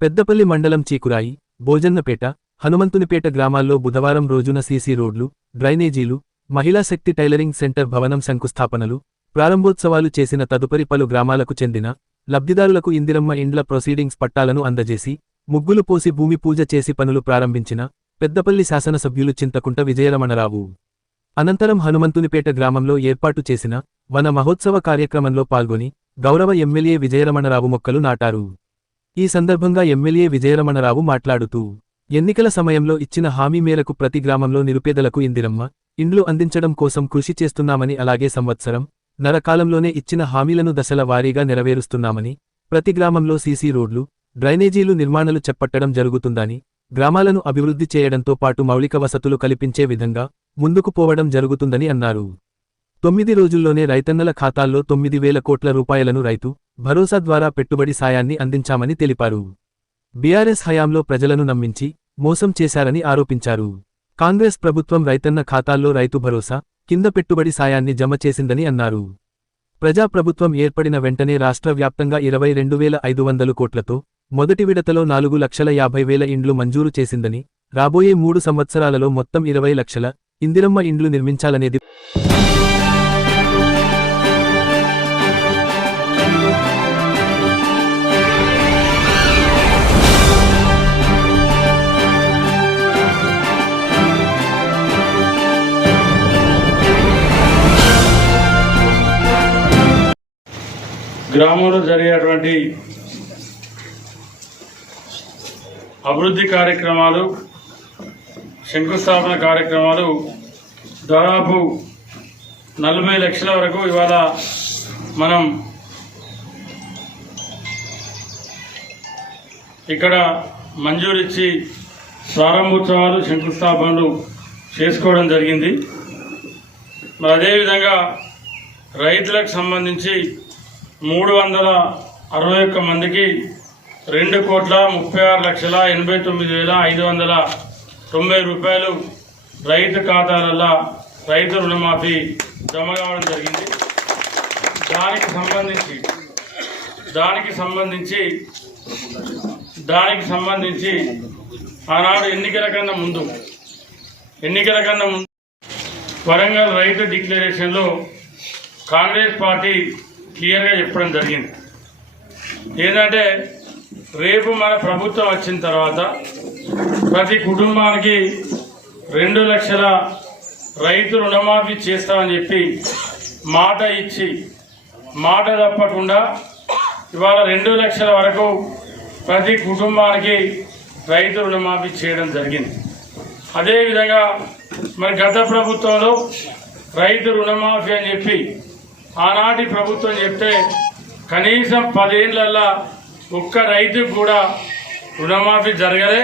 పెద్దపల్లి మండలం చీకురాయి భోజన్నపేట హనుమంతునిపేట గ్రామాల్లో బుధవారం రోజున సీసీ రోడ్లు డ్రైనేజీలు మహిళా శక్తి టైలరింగ్ సెంటర్ భవనం శంకుస్థాపనలు ప్రారంభోత్సవాలు చేసిన తదుపరి పలు గ్రామాలకు చెందిన లబ్ధిదారులకు ఇందిరమ్మ ఇండ్ల ప్రొసీడింగ్స్ పట్టాలను అందజేసి ముగ్గులు పోసి భూమి పూజ చేసి పనులు ప్రారంభించిన పెద్దపల్లి శాసనసభ్యులు చింతకుంట విజయరమణరావు. అనంతరం హనుమంతునిపేట గ్రామంలో ఏర్పాటు చేసిన వన మహోత్సవ కార్యక్రమంలో పాల్గొని గౌరవ ఎమ్మెల్యే విజయరమణరావు మొక్కలు నాటారు. ఈ సందర్భంగా ఎమ్మెల్యే విజయరమణరావు మాట్లాడుతూ ఎన్నికల సమయంలో ఇచ్చిన హామీ మేరకు ప్రతి గ్రామంలో నిరుపేదలకు ఇందిరమ్మ ఇండ్లు అందించడం కోసం కృషి చేస్తున్నామని అలాగే సంవత్సరం నరకాలంలోనే ఇచ్చిన హామీలను దశల వారీగా నెరవేరుస్తున్నామని ప్రతి గ్రామంలో సీసీ రోడ్లు డ్రైనేజీలు నిర్మాణాలు చేపట్టడం జరుగుతుందని గ్రామాలను అభివృద్ధి చేయడంతో పాటు మౌలిక వసతులు కల్పించే విధంగా ముందుకు పోవడం జరుగుతుందని అన్నారు. తొమ్మిది రోజుల్లోనే రైతన్నల ఖాతాల్లో తొమ్మిది వేల కోట్ల రూపాయలను రైతు భరోసా ద్వారా పెట్టుబడి సాయాన్ని అందించామని తెలిపారు. బీఆర్ఎస్ హయాంలో ప్రజలను నమ్మించి మోసం చేశారని ఆరోపించారు. కాంగ్రెస్ ప్రభుత్వం రైతన్న ఖాతాల్లో రైతు భరోసా కింద పెట్టుబడి సాయాన్ని జమ చేసిందని అన్నారు. ప్రజాప్రభుత్వం ఏర్పడిన వెంటనే రాష్ట్ర వ్యాప్తంగా ఇరవై రెండు వేల ఐదు వందలు కోట్లతో మొదటి విడతలో నాలుగు లక్షల యాభై వేల ఇండ్లు మంజూరు చేసిందని రాబోయే మూడు సంవత్సరాలలో మొత్తం ఇరవై లక్షల ఇందిరమ్మ ఇండ్లు నిర్మించాలనేది గ్రామంలో జరిగేటువంటి అభివృద్ధి కార్యక్రమాలు శంకుస్థాపన కార్యక్రమాలు దాదాపు నలభై లక్షల వరకు ఇవాళ మనం ఇక్కడ మంజూరిచ్చి ప్రారంభోత్సవాలు శంకుస్థాపనలు చేసుకోవడం జరిగింది. మరి అదేవిధంగా రైతులకు సంబంధించి మూడు వందల అరవై ఒక్క మందికి రెండు కోట్ల ముప్పై ఆరు లక్షల ఎనభై తొమ్మిది వేల ఐదు వందల తొంభై రూపాయలు రైతు ఖాతాలలో రైతు రుణమాఫీ జమ కావడం జరిగింది. దానికి సంబంధించి దానికి సంబంధించి దానికి సంబంధించి ఆనాడు ఎన్నికల కన్నా ముందు ఎన్నికల కన్నా ముందు వరంగల్ రైతు డిక్లరేషన్లో కాంగ్రెస్ పార్టీ క్లియర్గా చెప్పడం జరిగింది. ఏంటంటే రేపు మన ప్రభుత్వం వచ్చిన తర్వాత ప్రతి కుటుంబానికి రెండు లక్షల రైతు రుణమాఫీ చేస్తామని చెప్పి మాట ఇచ్చి మాట తప్పకుండా ఇవాళ రెండు లక్షల వరకు ప్రతి కుటుంబానికి రైతు రుణమాఫీ చేయడం జరిగింది. అదేవిధంగా మరి గత ప్రభుత్వంలో రైతు రుణమాఫీ అని చెప్పి ఆనాటి ప్రభుత్వం చెప్తే కనీసం పదేళ్ళల్లా ఒక్క రైతుకు కూడా రుణమాఫీ జరగలే.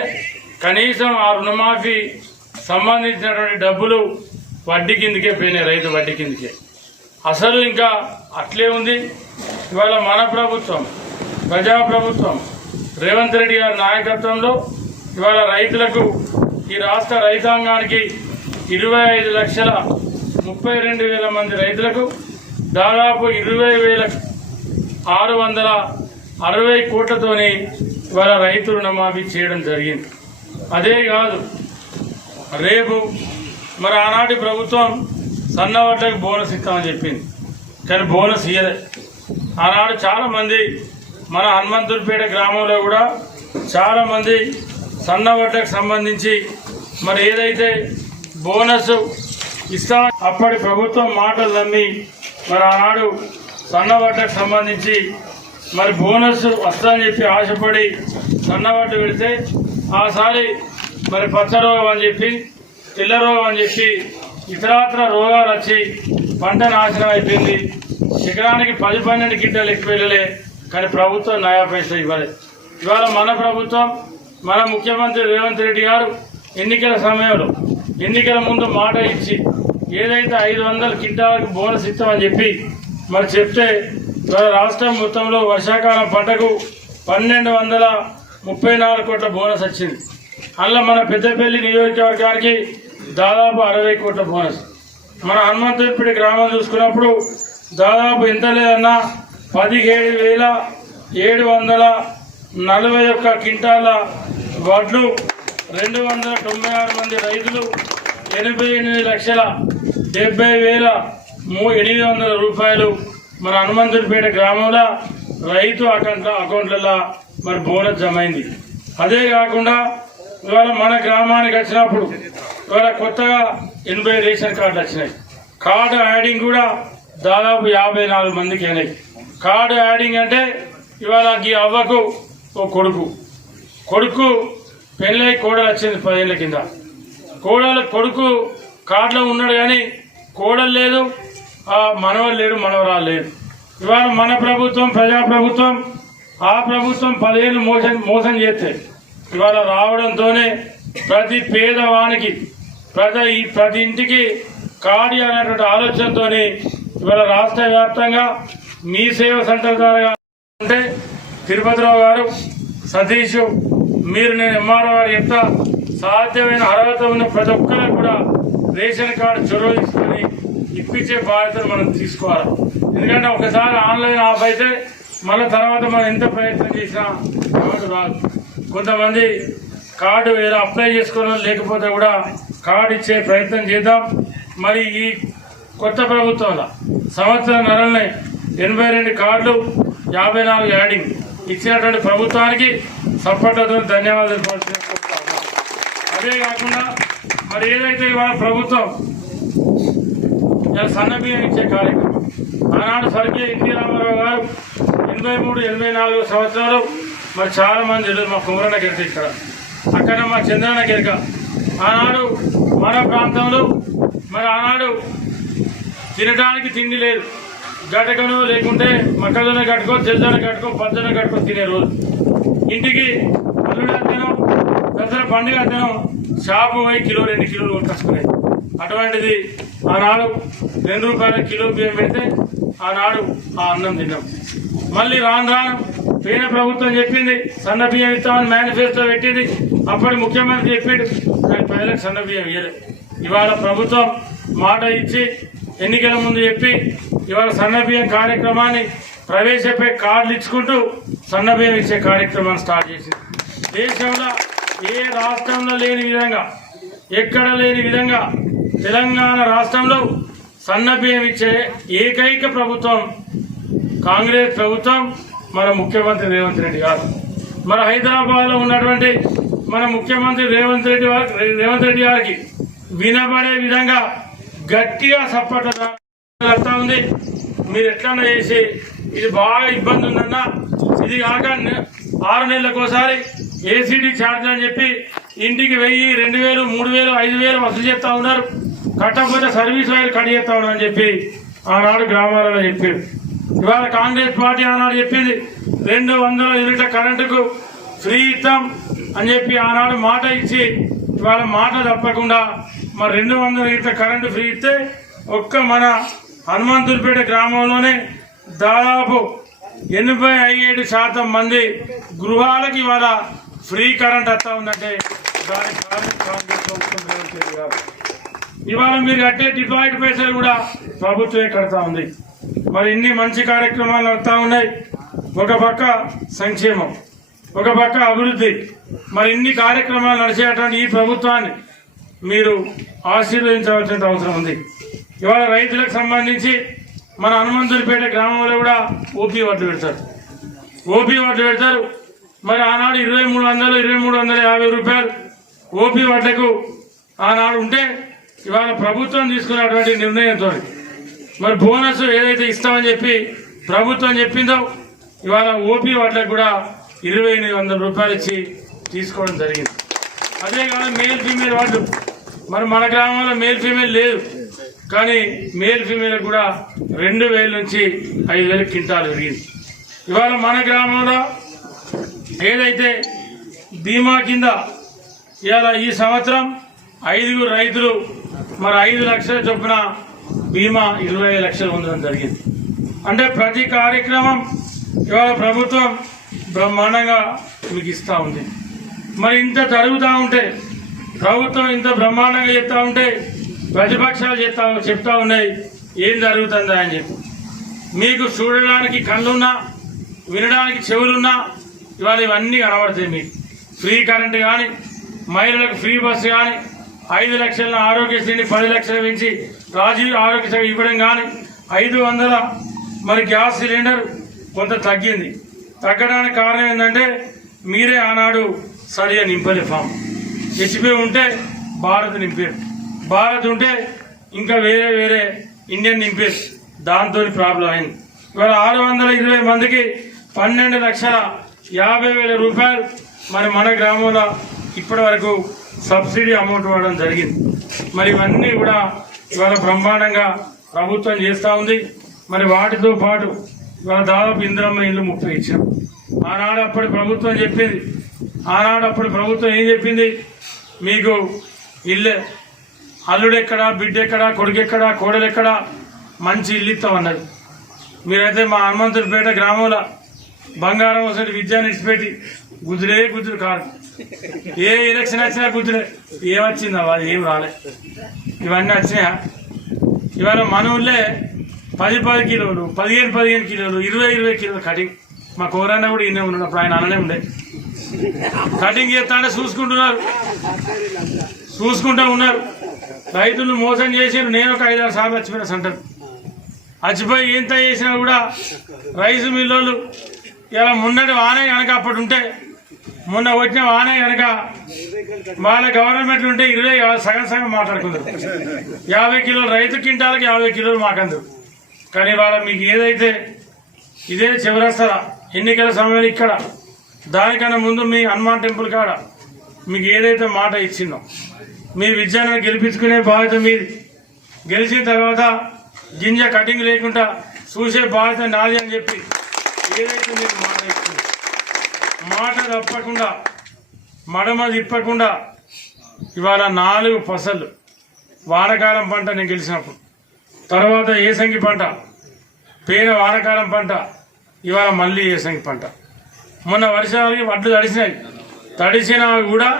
కనీసం ఆ రుణమాఫీ సంబంధించినటువంటి డబ్బులు వడ్డీ కిందకే పోయినాయి రైతు వడ్డీ కిందకే. అసలు ఇంకా అట్లే ఉంది. ఇవాళ మన ప్రభుత్వం ప్రజాప్రభుత్వం రేవంత్ రెడ్డి గారి నాయకత్వంలో ఇవాళ రైతులకు ఈ రాష్ట్ర రైతాంగానికి ఇరవై ఐదు లక్షల ముప్పై రెండు వేల మంది రైతులకు దాదాపు ఇరవై వేల ఆరు వందల అరవై కోట్లతోని ఇవాళ రైతు రుణమాఫీ చేయడం జరిగింది. అదే కాదు రేపు మరి ఆనాటి ప్రభుత్వం సన్నవడ్లకు బోనస్ ఇస్తామని చెప్పింది. కానీ బోనస్ ఇయ్యలే. ఆనాడు చాలామంది మన హనుమంతుడిపేట గ్రామంలో కూడా చాలామంది సన్నవడ్డకు సంబంధించి మరి ఏదైతే బోనస్ ఇస్తా అప్పటి ప్రభుత్వం మాటలు నమ్మి మరి ఆనాడు సన్నబట్టకు సంబంధించి మరి బోనస్ వస్తుందని చెప్పి ఆశపడి సన్నబట్ట పెడితే ఆసారి మరి పచ్చ రోగం అని చెప్పి తెల్ల రోగం అని చెప్పి ఇతరాత్ర రోగాలు వచ్చి పంట నాశనం అయిపోయింది. శిఖరానికి పది పన్నెండు గింటలు ఎక్కువ వెళ్ళలే కానీ ప్రభుత్వం నయా పైసలు ఇవ్వలేదు. ఇవాళ మన ప్రభుత్వం మన ముఖ్యమంత్రి రేవంత్ రెడ్డి గారు ఎన్నికల సమయంలో ఎన్నికల ముందు మాట ఇచ్చి ఏదైతే ఐదు వందల కింటాలకు బోనస్ ఇస్తామని చెప్పి మరి చెప్తే రాష్ట్రం మొత్తంలో వర్షాకాలం పంటకు పన్నెండు వందల ముప్పై నాలుగు కోట్ల బోనస్ వచ్చింది. అందులో మన పెద్దపల్లి నియోజకవర్గానికి దాదాపు అరవై కోట్ల బోనస్. మన హనుమంతుడిపల్లి గ్రామం చూసుకున్నప్పుడు దాదాపు ఎంత లేదన్నా పదిహేడు వేల ఏడు వందల నలభై ఒక్క క్వింటాల వడ్లు రెండు వందల తొంభై ఆరు మంది రైతులు ఎనభై ఎనిమిది లక్షల డెబ్బై వేల మూ ఎనిమిది వందల రూపాయలు మన హనుమంతుడిపేట గ్రామంలో రైతు అకౌంట్ అకౌంట్లలో మరి బోనస్ జమ అయింది అదే కాకుండా ఇవాళ మన గ్రామానికి వచ్చినప్పుడు ఇవాళ కొత్తగా ఎనభై రేషన్ కార్డులు వచ్చినాయి. కార్డు యాడింగ్ కూడా దాదాపు యాభై నాలుగు మందికి అయినాయి. కార్డు యాడింగ్ అంటే ఇవాళ ఈ అవ్వకు ఓ కొడుకు. కొడుకు పెళ్ళై కోడలు వచ్చింది పదేళ్ళ కింద. కోడలు కొడుకు కార్డులో ఉన్నాడు కానీ కోడలు లేదు ఆ లేడు మనవరాలు లేదు ఇవాళ మన ప్రభుత్వం ప్రజా ప్రభుత్వం ఆ ప్రభుత్వం పదేళ్ళు మోసం మోసం చేస్తే ఇవాళ రావడంతోనే ప్రతి పేదవానికి ప్రతి ప్రతి ఇంటికి కాడి అనేటువంటి ఆలోచనతో ఇవాళ రాష్ట్ర వ్యాప్తంగా మీ సేవ సెంటర్ ద్వారా అంటే తిరుపతిరావు గారు సతీష్ మీరు నేను ఎంఆర్ఓ గారు చెప్తా సాధ్యమైన అర్హత ఉన్న ప్రతి ఒక్కరికి కూడా రేషన్ కార్డు చొరవ తీసుకొని ఇప్పించే బాధ్యతను మనం తీసుకోవాలి. ఎందుకంటే ఒకసారి ఆన్లైన్ ఆఫ్ అయితే మళ్ళీ తర్వాత మనం ఎంత ప్రయత్నం చేసినా కార్డు రాదు. కొంతమంది కార్డు ఏదో అప్లై చేసుకోవడం లేకపోతే కూడా కార్డు ఇచ్చే ప్రయత్నం చేద్దాం. మరి ఈ కొత్త ప్రభుత్వంలో సంవత్సరం నెలలనే ఎనభై రెండు కార్డులు యాభై నాలుగు యాడింగ్ ఇచ్చినటువంటి ప్రభుత్వానికి సప్పట్లతో ధన్యవాదాలు అదే కాకుండా మరి ఏదైతే ఇవాళ ప్రభుత్వం సన్నబియ్యం సన్న ఇచ్చే కార్యక్రమం ఆనాడు స్వర్గీయ ఎన్టీ రామారావు గారు ఎనభై మూడు ఎనభై నాలుగు సంవత్సరాలు మరి చాలా మంది తెలియదు మా కుమరన్న గిరిక ఇక్కడ. అక్కడ మా చంద్రన్న గిరిక. ఆనాడు మన ప్రాంతంలో మరి ఆనాడు తినడానికి తిండి లేదు. గటకను లేకుంటే మక్కజొన్న కట్టుకో తెల్లజొన్న కట్టుకో పచ్చజొన్న కట్టుకో తినే రోజు. ఇంటికి పండుగ దినం షాపు పోయి కిలో రెండు కిలోలు కొట్టుకొచ్చుకునేది అటువంటిది ఆనాడు రెండు రూపాయల కిలో బియ్యం పెడితే ఆనాడు ఆ అన్నం తిన్నాం. మళ్ళీ రాను రాను పేద ప్రభుత్వం చెప్పింది సన్న బియ్యం ఇస్తామని మేనిఫెస్టో పెట్టింది. అప్పటి ముఖ్యమంత్రి చెప్పిండు కానీ ప్రజలకు సన్న బియ్యం ఇవ్వలేదు ఇవాళ ప్రభుత్వం మాట ఇచ్చి ఎన్నికల ముందు చెప్పి ఇవాళ సన్న బియ్యం కార్యక్రమాన్ని ప్రవేశపెట్టి కార్డులు ఇచ్చుకుంటూ సన్న బియ్యం ఇచ్చే కార్యక్రమాన్ని స్టార్ట్ చేసింది. దేశంలో ఏ రాష్ట్రంలో లేని విధంగా ఎక్కడ లేని విధంగా తెలంగాణ రాష్ట్రంలో సన్న బియ్యం ఇచ్చే ఏకైక ప్రభుత్వం కాంగ్రెస్ ప్రభుత్వం మన ముఖ్యమంత్రి రేవంత్ రెడ్డి గారు. మన హైదరాబాద్లో ఉన్నటువంటి మన ముఖ్యమంత్రి రేవంత్ రెడ్డి వారి రేవంత్ రెడ్డి గారికి వినబడే విధంగా గట్టిగా సపోర్ట్ ఉంది. మీరు ఎట్లన్నా చేసి ఇది బాగా ఇబ్బంది ఉందన్నా ఇది కాక ఆరు నెలలకు ఒకసారి ఏసీడీ ఛార్జ్ అని చెప్పి ఇంటికి వెయ్యి రెండు వేలు మూడు వేలు ఐదు వేలు వసూలు చేస్తా ఉన్నారు. కట్టకపోతే సర్వీస్ వైర్ కట్ చేస్తా ఉన్నారని చెప్పి ఆనాడు గ్రామాలలో చెప్పారు. ఇవాళ కాంగ్రెస్ పార్టీ ఆనాడు చెప్పింది రెండు వందల యూనిట్ల కరెంటుకు ఫ్రీ ఇస్తాం అని చెప్పి ఆనాడు మాట ఇచ్చి ఇవాళ మాట తప్పకుండా మరి రెండు వందల యూనిట్ల కరెంటు ఫ్రీ ఇస్తే ఒక్క మన హనుమంతులపేట గ్రామంలోనే దాదాపు ఎనభై ఏడు శాతం మంది గృహాలకి ఇవాళ ఫ్రీ కరెంట్ వస్తూ ఉందంటే దానికి కారణం కాంగ్రెస్ ప్రభుత్వం రేవంత్ రెడ్డి గారు. ఇవాళ మీరు కట్టే డిపాజిట్ పైసలు కూడా ప్రభుత్వమే కడతా ఉంది. మరి ఇన్ని మంచి కార్యక్రమాలు నడుతా ఉన్నాయి. ఒక పక్క సంక్షేమం ఒక పక్క అభివృద్ధి. మరి ఇన్ని కార్యక్రమాలు నడిచేటువంటి ఈ ప్రభుత్వాన్ని మీరు ఆశీర్వదించవలసిన అవసరం ఉంది. ఇవాళ రైతులకు సంబంధించి మన హనుమంతుడిపేట గ్రామంలో కూడా ఓపీ వడ్లు పెడతారు. ఓపీ వడ్లు పెడతారు. మరి ఆనాడు ఇరవై మూడు వందలు ఇరవై మూడు వందల యాభై రూపాయలు ఓపీ వడ్లకు ఆనాడు ఉంటే ఇవాళ ప్రభుత్వం తీసుకున్నటువంటి నిర్ణయంతో మరి బోనస్ ఏదైతే ఇస్తామని చెప్పి ప్రభుత్వం చెప్పిందో ఇవాళ ఓపీ వాట్లకు కూడా ఇరవై ఎనిమిది వందల రూపాయలు ఇచ్చి తీసుకోవడం జరిగింది. అదే కాదు మేల్ ఫీమేల్ వాళ్ళు మరి మన గ్రామంలో మేల్ ఫీమేల్ లేదు. కానీ మేల్ ఫీమేల్ కూడా రెండు వేల నుంచి ఐదు వేల క్వింటాలు పెరిగింది. ఇవాళ మన గ్రామంలో ఏదైతే బీమా కింద ఇవాళ ఈ సంవత్సరం ఐదుగురు రైతులు మరి ఐదు లక్షల చొప్పున బీమా ఇరవై ఐదు లక్షలు ఉండడం జరిగింది. అంటే ప్రతి కార్యక్రమం ఇవాళ ప్రభుత్వం బ్రహ్మాండంగా మీకు ఇస్తూ ఉంది. మరి ఇంత జరుగుతూ ఉంటే ప్రభుత్వం ఇంత బ్రహ్మాండంగా చెప్తా ఉంటే ప్రతిపక్షాలు చెప్తా చెప్తా ఉన్నాయి ఏం జరుగుతుందా అని చెప్పి. మీకు చూడడానికి కళ్ళున్నా వినడానికి చెవులున్నా ఇవాళ ఇవన్నీ కనబడతాయి మీకు. ఫ్రీ కరెంట్ కానీ మహిళలకు ఫ్రీ బస్సు కానీ ఐదు లక్షల ఆరోగ్యశ్రీని పది లక్షలు పెంచి రాజీవ్ ఆరోగ్యశ్రీ ఇవ్వడం కానీ ఐదు వందల మరి గ్యాస్ సిలిండర్ కొంత తగ్గింది. తగ్గడానికి కారణం ఏంటంటే మీరే ఆనాడు సరిగా నింపలే ఫామ్. హెచ్పి ఉంటే భారత్ నింపారు. భారత్ ఉంటే ఇంకా వేరే వేరే ఇండియన్ నింపారు దాంతో ప్రాబ్లం అయింది. ఇవాళ ఆరు వందల ఇరవై మందికి పన్నెండు లక్షల యాభై వేల రూపాయలు మరి మన గ్రామంలో ఇప్పటి వరకు సబ్సిడీ అమౌంట్ ఇవ్వడం జరిగింది. మరి ఇవన్నీ కూడా ఇవాళ బ్రహ్మాండంగా ప్రభుత్వం చేస్తూ ఉంది. మరి వాటితో పాటు ఇవాళ దాదాపు ఇందిరమ్మ ఇల్లు ముప్పై ఇచ్చాం ఆనాడు అప్పటి ప్రభుత్వం చెప్పింది. ఆనాడు అప్పుడు ప్రభుత్వం ఏం చెప్పింది? మీకు ఇల్లు అల్లుడెక్కడా బిడ్డెక్కడా కోడలు ఎక్కడ మంచి ఇల్లు ఇస్తామన్నది మీరైతే మా హనుమంతుడిపేట గ్రామంలో బంగారం వసతి విద్యాన్ని ఇచ్చిపెట్టి గుజులే గుజులు కారు. ఏ ఎలక్షన్ వచ్చినా గుజులే ఏమొచ్చిందా అది ఏం రాలే. ఇవన్నీ వచ్చినాయా? ఇవాళ మన ఊళ్ళే పది పది కిలోలు పదిహేను పదిహేను కిలోలు ఇరవై ఇరవై కిలోలు కటింగ్. మా కోరన్న కూడా ఇన్నే ఉన్నాడు అప్పుడు ఆయన అననే ఉండే. కటింగ్ చేస్తానే చూసుకుంటున్నారు. చూసుకుంటూ ఉన్నారు. రైతులు మోసం చేసారు నేను ఒక ఐదారు సార్లు చచ్చిపోయిన సెంటర్ చచ్చిపోయి ఎంత చేసినా కూడా రైసు మిల్లోళ్ళు ఇలా మొన్నటి వానే కనుక అప్పుడు ఉంటే మొన్న వచ్చిన వానే కనుక వాళ్ళ గవర్నమెంట్ ఉంటే ఇరవై సగం సగం మాట్లాడుకుందరు. యాభై కిలోలు రైతు కింటాలకు యాభై కిలోలు మాకందరు. కానీ వాళ్ళ మీకు ఏదైతే ఇదే చివరస్తరా ఎన్నికల సమయంలో ఇక్కడ దానికన్నా ముందు మీ హనుమాన్ టెంపుల్ కాడ మీకు ఏదైతే మాట ఇచ్చిందో మీ విజయాన్ని గెలిపించుకునే బాధ్యత మీది. గెలిచిన తర్వాత గింజ కటింగ్ లేకుండా చూసే బాధ్యత నాది అని చెప్పి ఏదైతే మీరు మాట ఇస్తుంది మాట తప్పకుండా మడమ తిప్పకుండా ఇవాళ నాలుగు పసలు వానకాలం పంట నేను గెలిచినప్పుడు. తర్వాత ఏసంగి పంట పేన వానకాలం పంట ఇవాళ మళ్ళీ ఏసంగి పంట. మొన్న వర్షాలకి వడ్లు తడిసినాయి. తడిసినా కూడా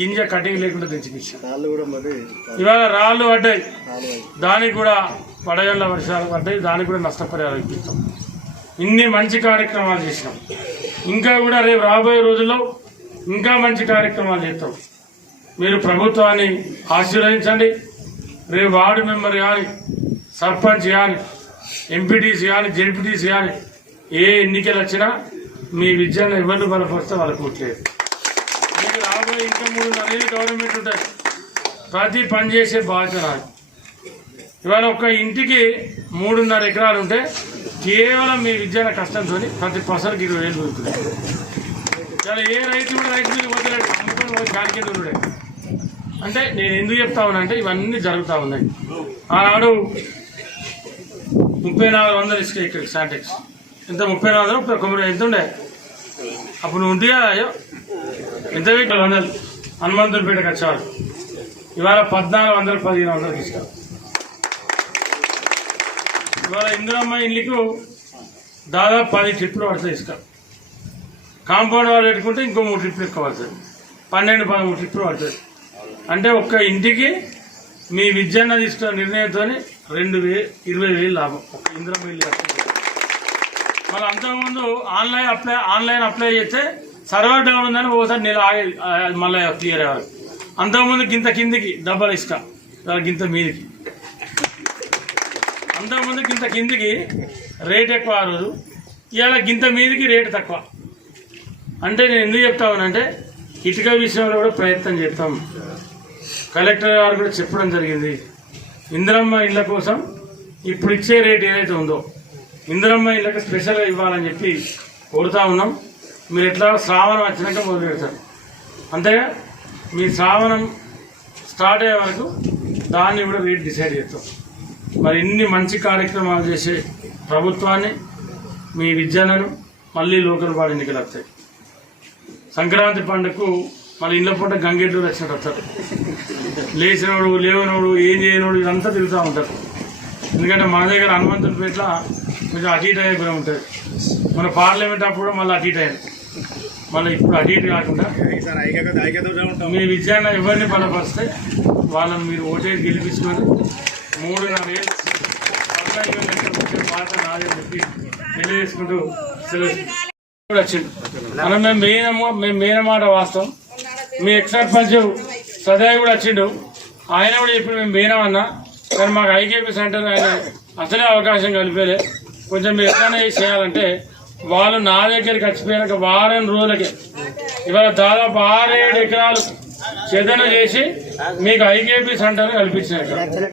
గింజ కటింగ్ లేకుండా మరి ఇవాళ రాళ్ళు పడ్డాయి. దానికి కూడా పడగళ్ళ వర్షాలు పడ్డాయి. దానికి కూడా నష్టపరిహారం ఇప్పిస్తాం. ఇన్ని మంచి కార్యక్రమాలు చేసినాం. ఇంకా కూడా రేపు రాబోయే రోజుల్లో ఇంకా మంచి కార్యక్రమాలు చేస్తాం. మీరు ప్రభుత్వాన్ని ఆశీర్వదించండి. రేపు వార్డు మెంబర్ కానీ సర్పంచ్ కానీ ఎంపీటీసీ కానీ జెడ్పీటీసీ కానీ ఏ ఎన్నికలు వచ్చినా మీ విద్యను ఎవరిని బలపరిస్తే వాళ్ళకు ఓట్లేదు మీకు ఇంకా మూడు నెలలు గవర్నమెంట్ ఉంటుంది ప్రతి పని చేసే బాధ్యత నాది. ఇవాళ ఒక ఇంటికి మూడున్నర ఎకరాలు ఉంటే కేవలం మీ విద్యల కష్టంతో ప్రతి పసరికి ఇరవై వేలు దొరుకుతుంది. ఇలా ఏ రైతు కూడా రైతు మీద వదిలేడు అమ్ముకొని పోయి ఉండే. అంటే నేను ఎందుకు చెప్తా ఉన్నానంటే ఇవన్నీ జరుగుతూ ఉన్నాయి. ఆనాడు ముప్పై నాలుగు వందలు ఇసుక ఇక్కడ శాంటెక్స్ ఎంత ముప్పై నాలుగు వందలు? ఎంత ఉండే? అప్పుడు నువ్వు ఉందిగా అయ్యో ఎంత వెయ్యి వందలు హనుమంతులపేటకి వచ్చేవాడు. ఇవాళ పద్నాలుగు వందలు పదిహేను వందలు తీసుకురా ఇవాళ ఇందిరమ్మ ఇల్లుకు దాదాపు పది ట్రిప్పులు పడుతుంది ఇసుక కాంపౌండ్ వాళ్ళు పెట్టుకుంటే ఇంకో మూడు ట్రిప్లు ఎక్కువ పడుతుంది పన్నెండు పదమూడు ట్రిప్పులు పడుతుంది అంటే ఒక్క ఇంటికి మీ విద్యన్న తీసుకున్న నిర్ణయంతో రెండు వే ఇరవై వేలు లాభం ఒక ఇందిరమ్మ ఇల్లు మళ్ళీ అంతకుముందు ఆన్లైన్ అప్లై ఆన్లైన్ అప్లై చేస్తే సర్వర్ డౌన్ ఉందని ఒకసారి నెల ఆగి ఆ, మళ్ళీ క్లియర్ అవ్వాలి. అంతకుముందు గింత కిందికి డబ్బలు ఇస్తాం గింత మీదికి. అంతకుముందు గింత కిందికి రేట్ ఎక్కువ ఆ రోజు ఇవాళ గింత మీదికి రేటు తక్కువ. అంటే నేను ఎందుకు చెప్తామనంటే ఇటుక విషయంలో కూడా ప్రయత్నం చేస్తాం కలెక్టర్ గారు కూడా చెప్పడం జరిగింది. ఇందిరమ్మ ఇళ్ళ కోసం ఇప్పుడు ఇచ్చే రేట్ ఏదైతే ఉందో ఇందిరమ్మ ఇళ్ళకి స్పెషల్గా ఇవ్వాలని చెప్పి కోరుతా ఉన్నాం. మీరు ఎట్లా శ్రావణం వచ్చినాక మొదలు పెడతారు. అంతేగా మీ శ్రావణం స్టార్ట్ అయ్యే వరకు దాన్ని కూడా రేట్ డిసైడ్ చేస్తాం మరి ఇన్ని మంచి కార్యక్రమాలు చేసే ప్రభుత్వాన్ని మీ విద్యలను మళ్ళీ లోకల్ బాడీ ఎన్నికలు వస్తాయి. సంక్రాంతి పండుగకు మళ్ళీ ఇళ్ళ పూట గంగేట్లు వచ్చినట్టు వస్తారు. లేచినోడు లేవనోడు ఏం చేయనోడు ఇదంతా తిరుగుతూ ఉంటారు. ఎందుకంటే మన దగ్గర హనుమంతుడి పేట్ల కొంచెం అటు అయ్యే కూడా ఉంటుంది. మన పార్లమెంట్ అప్పుడు మళ్ళీ అటు ఇటు అయ్యారు. మళ్ళీ ఇప్పుడు అటు ఇటు కాకుండా మీ విజయాన్ని ఎవరిని బలపరిస్తే వాళ్ళని మీరు ఓటేసి గెలిపించుకొని నాదే చెప్పి తెలియజేసుకుంటూ సెలవు కూడా వచ్చిండు. మనం మేము మెయిన్ మేము మెయిన్ మాట వాస్తవం. మీ ఎక్స్ సర్పంచ్ సదయ్ కూడా వచ్చిండు. ఆయన కూడా ఇప్పుడు మేము మెయిన్ అన్నా. కానీ మాకు ఐకేపీ సెంటర్ ఆయన అసలే అవకాశం కలిపేలే. కొంచెం మీరు ఎట్లనే చేయాలంటే వాళ్ళు నా దగ్గరికి వచ్చిపోయాక వారం రోజులకి. ఇవాళ దాదాపు ఆరేడు ఎకరాలు చెదన చేసి మీకు ఐకేపీ సెంటర్ కల్పించారు